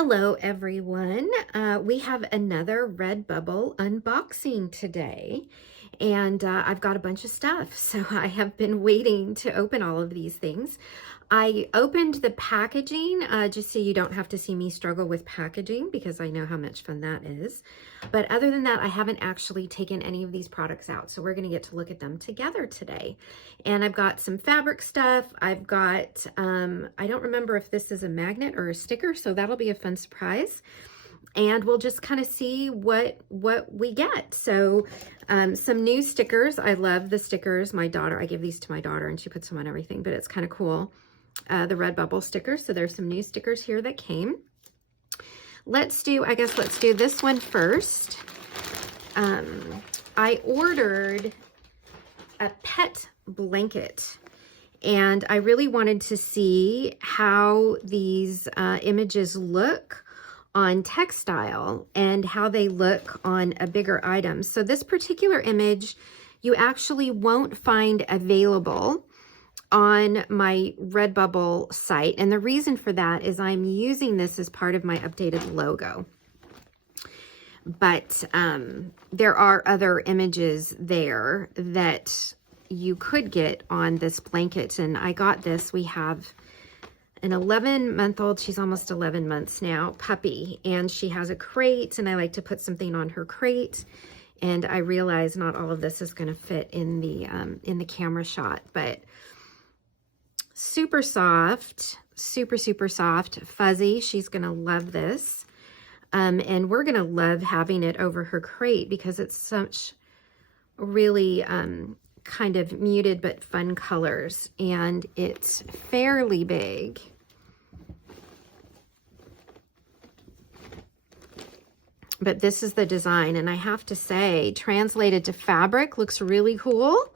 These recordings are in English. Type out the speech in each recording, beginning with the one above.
Hello everyone. We have another Redbubble unboxing today, and I've got a bunch of stuff, so I have been waiting to open all of these things. I opened the packaging just so you don't have to see me struggle with packaging, because I know how much fun that is. But other than that, I haven't actually taken any of these products out, so we're going to get to look at them together today. And I've got some fabric stuff. I've got, I don't remember if this is a magnet or a sticker, so that'll be a fun surprise. And we'll just kind of see what we get. So some new stickers. I love the stickers. My daughter, I give these to my daughter and she puts them on everything, but it's kind of cool. The Redbubble stickers. So there's some new stickers here that came. Let's do this one first. I ordered a pet blanket, and I really wanted to see how these images look on textile and how they look on a bigger item. So this particular image you actually won't find available on my Redbubble site, and the reason for that is I'm using this as part of my updated logo. But there are other images there that you could get on this blanket, and I got this. We have an 11-month-old, she's almost 11 months now, puppy, and she has a crate, and I like to put something on her crate, and I realize not all of this is going to fit in the camera shot, but super soft, super soft, fuzzy. She's going to love this. And we're going to love having it over her crate because it's such really kind of muted but fun colors, and it's fairly big. But this is the design, and I have to say, translated to fabric, looks really cool.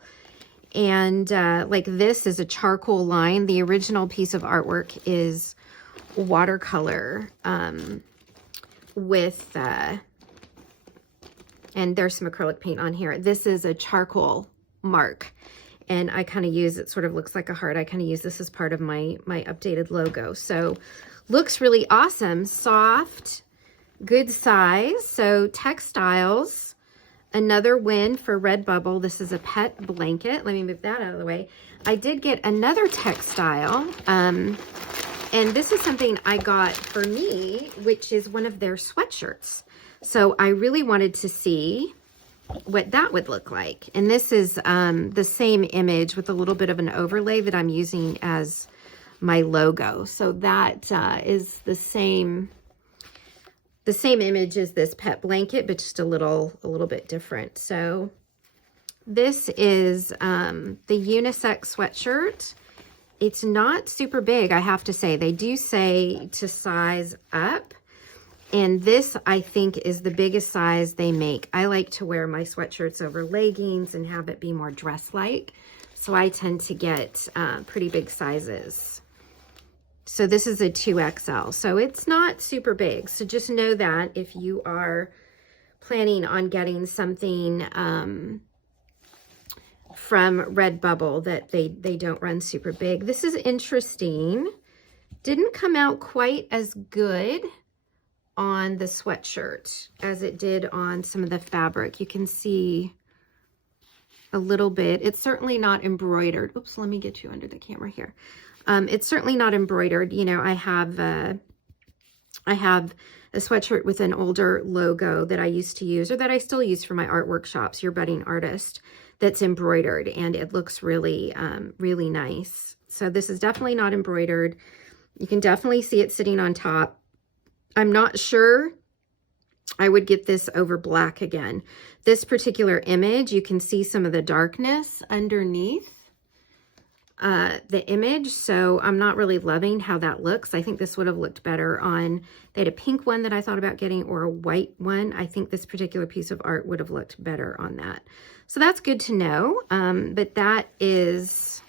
And like, this is a charcoal line. The original piece of artwork is watercolor with and there's some acrylic paint on here. This is a charcoal mark, and I kind of use it, sort of looks like a heart. I kind of use this as part of my updated logo. So looks really awesome, soft, good size. So textiles, another win for Redbubble. This is a pet blanket. Let me move that out of the way. I did get another textile, and this is something I got for me, which is one of their sweatshirts. So I really wanted to see what that would look like. And this is the same image with a little bit of an overlay that I'm using as my logo. So that is the same image as this pet blanket, but just a little bit different. So this is the unisex sweatshirt. It's not super big, I have to say. They do say to size up, and this, I think, is the biggest size they make. I like to wear my sweatshirts over leggings and have it be more dress-like, so I tend to get pretty big sizes. So this is a 2XL, so it's not super big. So just know that if you are planning on getting something from Redbubble, that they don't run super big. This is interesting. Didn't come out quite as good on the sweatshirt as it did on some of the fabric. You can see a little bit. It's certainly not embroidered. Oops, let me get you under the camera here. It's certainly not embroidered. You know, I have a sweatshirt with an older logo that I used to use, or that I still use for my art workshops, Your Budding Artist, that's embroidered, and it looks really, really nice. So this is definitely not embroidered. You can definitely see it sitting on top. I'm not sure I would get this over black again. This particular image, you can see some of the darkness underneath the image, so I'm not really loving how that looks. I think this would have looked better on, they had a pink one that I thought about getting, or a white one. I think this particular piece of art would have looked better on that. So that's good to know, but that is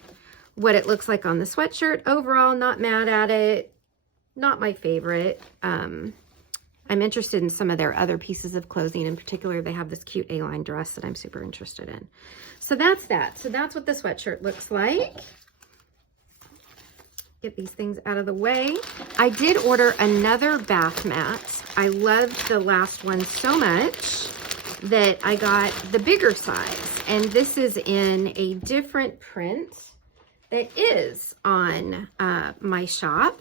what it looks like on the sweatshirt. Overall, not mad at it. Not my favorite. I'm interested in some of their other pieces of clothing. In particular, they have this cute A-line dress that I'm super interested in. So that's that. So that's what the sweatshirt looks like. get these things out of the way. I did order another bath mat. I loved the last one so much that I got the bigger size. And this is in a different print that is on my shop.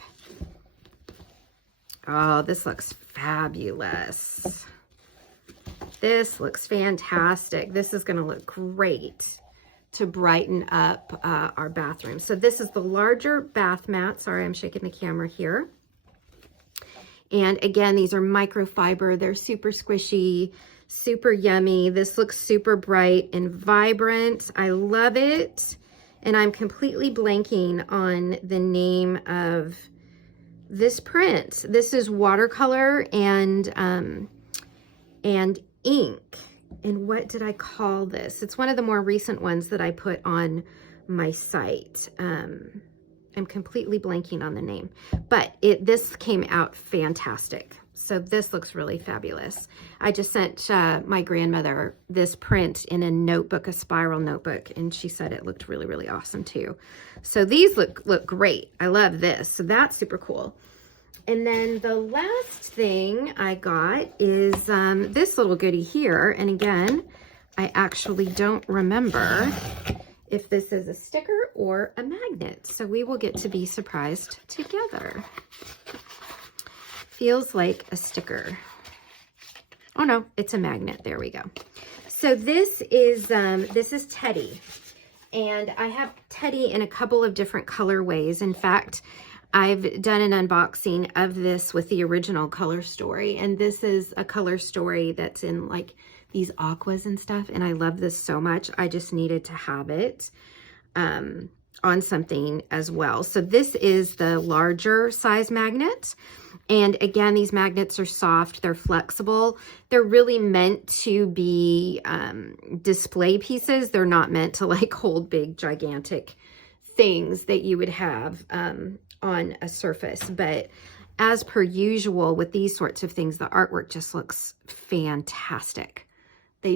Oh, this looks fabulous. This looks fantastic. This is going to look great to brighten up our bathroom. So this is the larger bath mat. Sorry, I'm shaking the camera here. And again, these are microfiber. They're super squishy, super yummy. This looks super bright and vibrant. I love it. And I'm completely blanking on the name of this print. This is watercolor and ink. And what did I call this? It's one of the more recent ones that I put on my site. I'm completely blanking on the name, but this came out fantastic. So this looks really fabulous. I just sent my grandmother this print in a notebook, a spiral notebook, and she said it looked really, really awesome too. So these look great. I love this. So that's super cool. And then the last thing I got is this little goodie here. And again, I actually don't remember if this is a sticker or a magnet. So we will get to be surprised together. Feels like a sticker. Oh no, it's a magnet. There we go. So this is Teddy. And I have Teddy in a couple of different colorways. In fact, I've done an unboxing of this with the original color story, and this is a color story that's in like these aquas and stuff, and I love this so much. I just needed to have it on something as well. So this is the larger size magnet, and again, these magnets are soft, they're flexible. They're really meant to be display pieces. They're not meant to like hold big, gigantic things that you would have on a surface, but as per usual with these sorts of things, the artwork just looks fantastic. They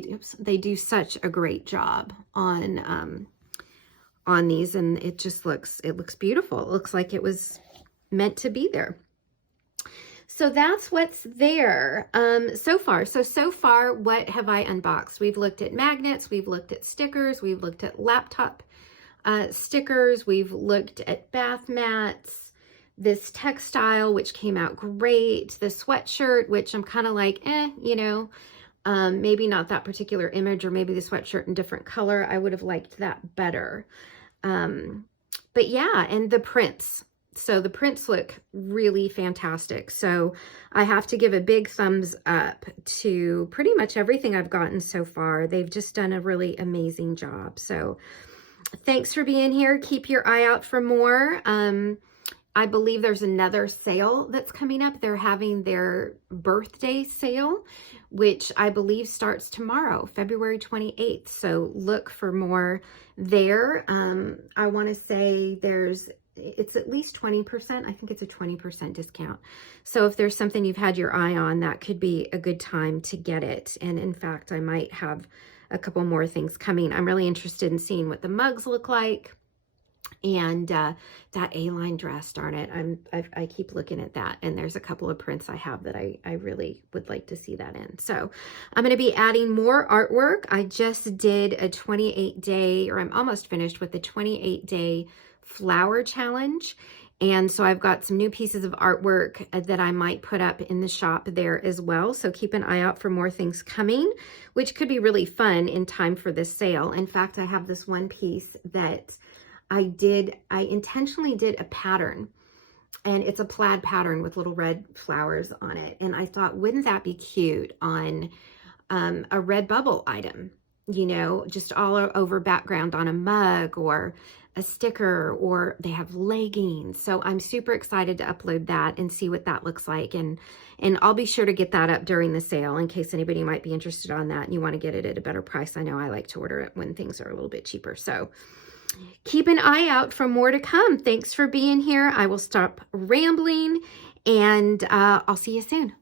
do such a great job on these, and it just looks beautiful. It looks like it was meant to be there. So that's what's there so far. So far, what have I unboxed? We've looked at magnets, we've looked at stickers, we've looked at laptop stickers, we've looked at bath mats, this textile, which came out great, the sweatshirt, which I'm kind of like, you know, maybe not that particular image, or maybe the sweatshirt in different color. I would have liked that better. But yeah, and the prints. So the prints look really fantastic. So I have to give a big thumbs up to pretty much everything I've gotten so far. They've just done a really amazing job. So thanks for being here. Keep your eye out for more. I believe there's another sale that's coming up. They're having their birthday sale, which I believe starts tomorrow, February 28th. So look for more there. I want to say it's at least 20%. I think it's a 20% discount. So if there's something you've had your eye on, that could be a good time to get it. And in fact, I might have a couple more things coming. I'm really interested in seeing what the mugs look like. And that A-line dress, darn it, I keep looking at that, and there's a couple of prints I have that I really would like to see that in. So I'm going to be adding more artwork. I just did a 28-day, or I'm almost finished with the 28-day flower challenge. And so I've got some new pieces of artwork that I might put up in the shop there as well. So keep an eye out for more things coming, which could be really fun in time for this sale. In fact, I have this one piece that I intentionally did a pattern, and it's a plaid pattern with little red flowers on it. And I thought, wouldn't that be cute on a Redbubble item, you know, just all over background on a mug or a sticker, or they have leggings. So I'm super excited to upload that and see what that looks like. And I'll be sure to get that up during the sale in case anybody might be interested on that and you want to get it at a better price. I know I like to order it when things are a little bit cheaper. So keep an eye out for more to come. Thanks for being here. I will stop rambling, and I'll see you soon.